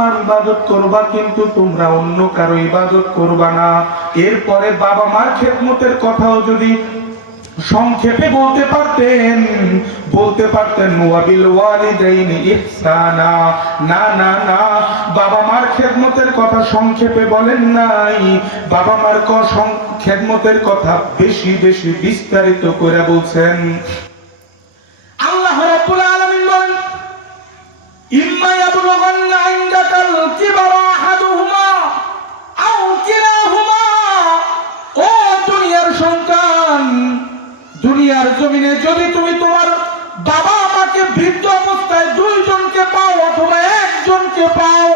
আমার ইবাদত করবা, কিন্তু তোমরা অন্য কারো ইবাদত করবা না। এরপরে বাবা মার খেদমতের কথাও যদি সংক্ষেপে বলতে পারতেন ওয়াবিল ওয়ালিদাইনি ইহসানা। না না না, বাবা মার খেদমতের কথা সংক্ষেপে বলেন নাই, বাবা মার খেদমতের কথা বেশি বেশি বিস্তারিত করে বলছেন। আল্লাহ রাব্বুল আলামিন বলেন, ইম্মা ইয়াবলুগান্না ইনদাকাল কিবারা আহাদুহুমা আও কিলাহুমা। ও দুনিয়ার সন্তান, দুনিয়ার জমিনে যদি তুমি তোমার বাবা মাকে বৃদ্ধ অবস্থায় দুইজনকে পাও অথবা একজনকে পাও,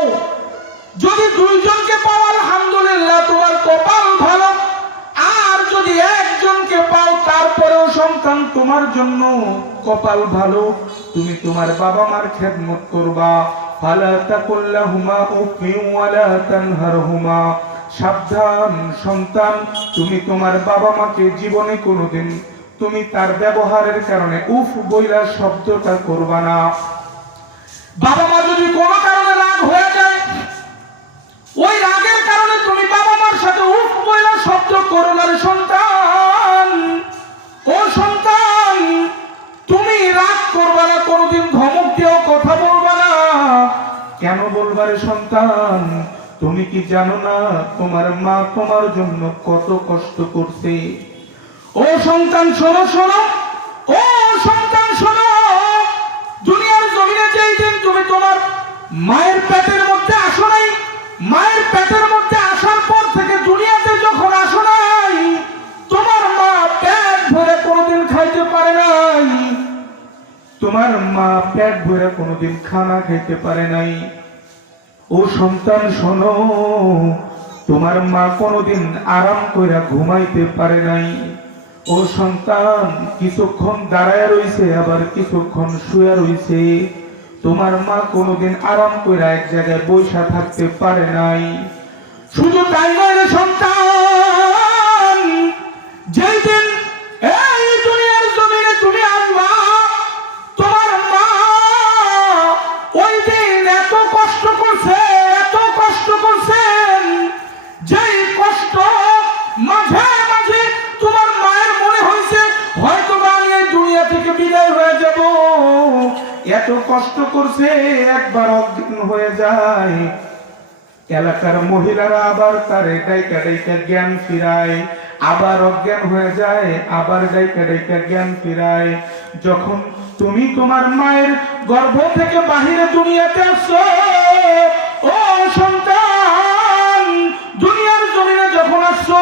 যদি দুইজনকে পাও আলহামদুলিল্লাহ, তোমার কপাল ভালো। আর যদি একজনকে পাও তারপরেও সন্তান তোমার জন্য কপাল ভালো, তুমি তোমার বাবা মার খেদমত করবা। ফালা তাকুল লাহুমা উফিন ওয়ালা তানহারহুমা। সাবধান সন্তান, তুমি তোমার বাবা মাকে জীবনে কোনোদিন তুমি তার ব্যবহারের কারণে উফ বইলা শব্দটা করবা না। বাবা মা যদি কোনো কারণে রাগ হয়ে যায়, ওই রাগের কারণে তুমি বাবা মার সাথে উফ বইলা শব্দ করো না রে সন্তান। ও সন্তান, তুমি রাগ করবা না, কোনোদিন ধমক দিয়েও কথা বলবা না। কেন বলবা রে সন্তান? তুমি কি জানো না তোমার মা তোমার জন্য কত কষ্ট করছে? ও সন্তান শোনো শোনো, ও সন্তান শোনো, দুনিয়ার জমিনে যেই দিন তুমি তোমার মায়ের পেটের মধ্যে আসো নাই, মায়ের পেটের মধ্যে আসার পর থেকে দুনিয়াতে যখন আসো নাই, তোমার মা পেট ভরে কোনোদিন খাইতে পারে নাই, তোমার মা পেট ভরে কোনোদিন খানা খাইতে পারে নাই। ও সন্তান শোনো, তোমার মা কোনোদিন আরাম কইরা ঘুমাইতে পারে নাই। ও সন্তান, কিছুক্ষণ দাঁড়ায় রইছে, আবার কিছুক্ষণ শুয়ে রইছে। তোমার মা কোনোদিন আরাম কইরা এক জায়গায় বসা থাকতে পারে নাই। শুধু তাই নয় রে সন্তান, যেই দিন এই দুনিয়ার জমিনে তুমি আসবা, তোমার মা ওই দিন এত কষ্ট করছে, এত কষ্ট করছেন, যেই কষ্ট মাঝে মাঝে তোমার মায়ের মনে হয়েছে হয়তো আমি এই দুনিয়া থেকে বিদায় হয়ে যাব। এত কষ্ট করছে, একবার অজ্ঞান হয়ে যায়। এলাকার মহিলারা আবার তারে ডাইকা ডাইকা জ্ঞান ফিরায়, আবার অজ্ঞান হয়ে যায়, আবার ডাইকা ডাইকা জ্ঞান ফিরায়। যখন তুমি তোমার মায়ের গর্ভ থেকে বাহিরে দুনিয়াতে আসছো, ও সন্তান, দুনিয়ার জমিনে যখন আসছো,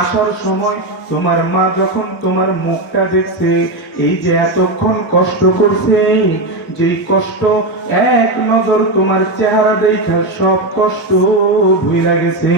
আসার সময় তোমার মা যখন তোমার মুখটা দেখছে, এই যে এতক্ষণ কষ্ট করছে, যেই কষ্ট এক নজর তোমার চেহারা দেখা সব কষ্ট ভুইলা গেছে।